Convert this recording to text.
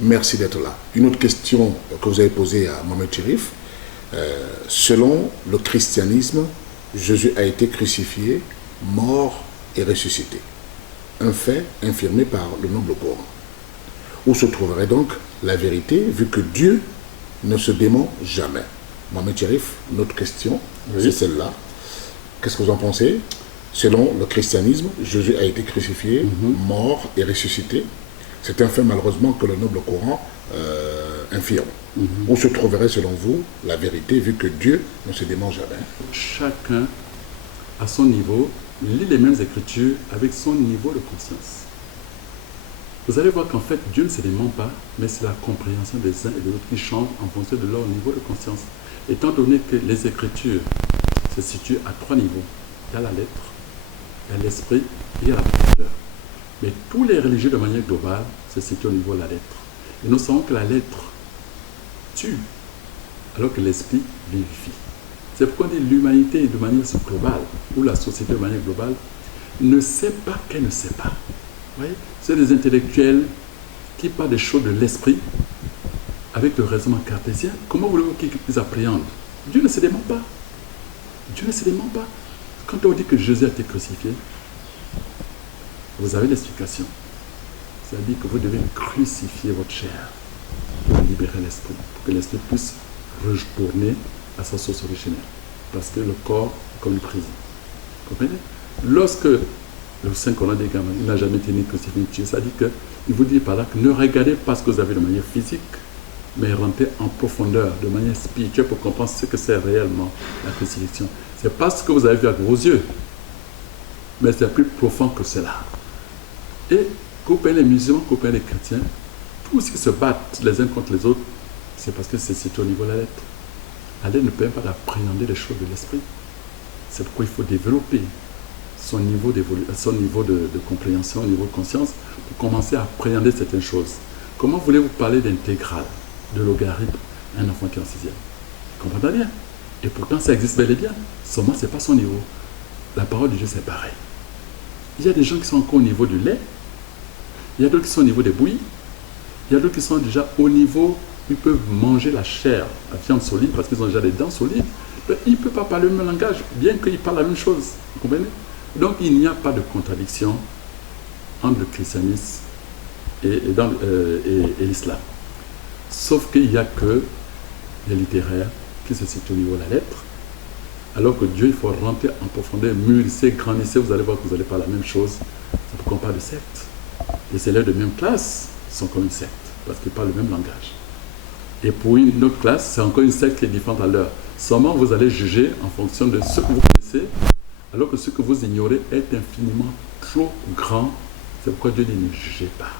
Merci d'être là. Une autre question que vous avez posée à Mohamed Cherif. Selon le christianisme, Jésus a été crucifié, mort et ressuscité. Un fait infirmé par le noble Coran. Où se trouverait donc la vérité, vu que Dieu ne se dément jamais? Mohamed Cherif, notre question, c'est celle-là. Qu'est-ce que vous en pensez? Selon le christianisme, Jésus a été crucifié, mort et ressuscité. C'est un fait malheureusement que le noble Coran infirme. Où se trouverait selon vous la vérité, vu que Dieu ne se dément jamais? Chacun, à son niveau, lit les mêmes écritures avec son niveau de conscience. Vous allez voir qu'en fait, Dieu ne se dément pas, mais c'est la compréhension des uns et des autres qui change en fonction de leur niveau de conscience. Étant donné que les écritures se situent à 3 niveaux, il y a la lettre, il y a l'esprit et il y a la profondeur. Mais tous les religieux de manière globale se situent au niveau de la lettre. Et nous savons que la lettre tue, alors que l'esprit vivifie. C'est pourquoi on dit l'humanité de manière globale, ou la société de manière globale, ne sait pas qu'elle ne sait pas. Vous voyez, c'est des intellectuels qui parlent des choses de l'esprit avec le raisonnement cartésien. Comment voulez-vous qu'ils appréhendent? Dieu ne se dément pas. Dieu ne se dément pas. Quand on dit que Jésus a été crucifié, vous avez l'explication. Ça dit que vous devez crucifier votre chair pour libérer l'esprit, pour que l'esprit puisse retourner à sa source originelle. Parce que le corps est comme une prison. Vous comprenez? Lorsque le Saint-Coran des gamins, il n'a jamais été crucifié, ça dit que, il vous dit par là que ne regardez pas ce que vous avez de manière physique, mais rentrez en profondeur, de manière spirituelle, pour comprendre ce que c'est réellement la crucifixion. Ce n'est pas ce que vous avez vu avec vos yeux, mais c'est plus profond que cela. Et coupez les musulmans, coupez les chrétiens, tous ceux qui se battent les uns contre les autres, c'est parce que c'est situé au niveau de la lettre. La lettre ne permet pas d'appréhender les choses de l'esprit. C'est pourquoi il faut développer son niveau de compréhension, au niveau de conscience, pour commencer à appréhender certaines choses. Comment voulez-vous parler d'intégrale, de logarithme, à un enfant qui est en 6e? Vous comprenez bien? Et pourtant, ça existe bel et bien. Seulement, ce n'est pas son niveau. La parole de Dieu, c'est pareil. Il y a des gens qui sont encore au niveau du lait. Il y a d'autres qui sont au niveau des bouillies. Il y a d'autres qui sont déjà au niveau, ils peuvent manger la chair, la viande solide, parce qu'ils ont déjà des dents solides. Mais ils ne peuvent pas parler le même langage, bien qu'ils parlent la même chose. Vous comprenez? Donc, il n'y a pas de contradiction entre le christianisme et l'islam. Sauf qu'il n'y a que les littéraires qui se situent au niveau de la lettre, alors que Dieu, il faut rentrer en profondeur, mûrissez, grandissez, vous allez voir que vous n'allez pas la même chose. C'est pourquoi on parle de secte. Les élèves de même classe sont comme une secte, parce qu'ils parlent le même langage. Et pour une autre classe, c'est encore une secte qui est différente à leur. Seulement, vous allez juger en fonction de ce que vous connaissez, alors que ce que vous ignorez est infiniment trop grand. C'est pourquoi Dieu dit ne jugez pas.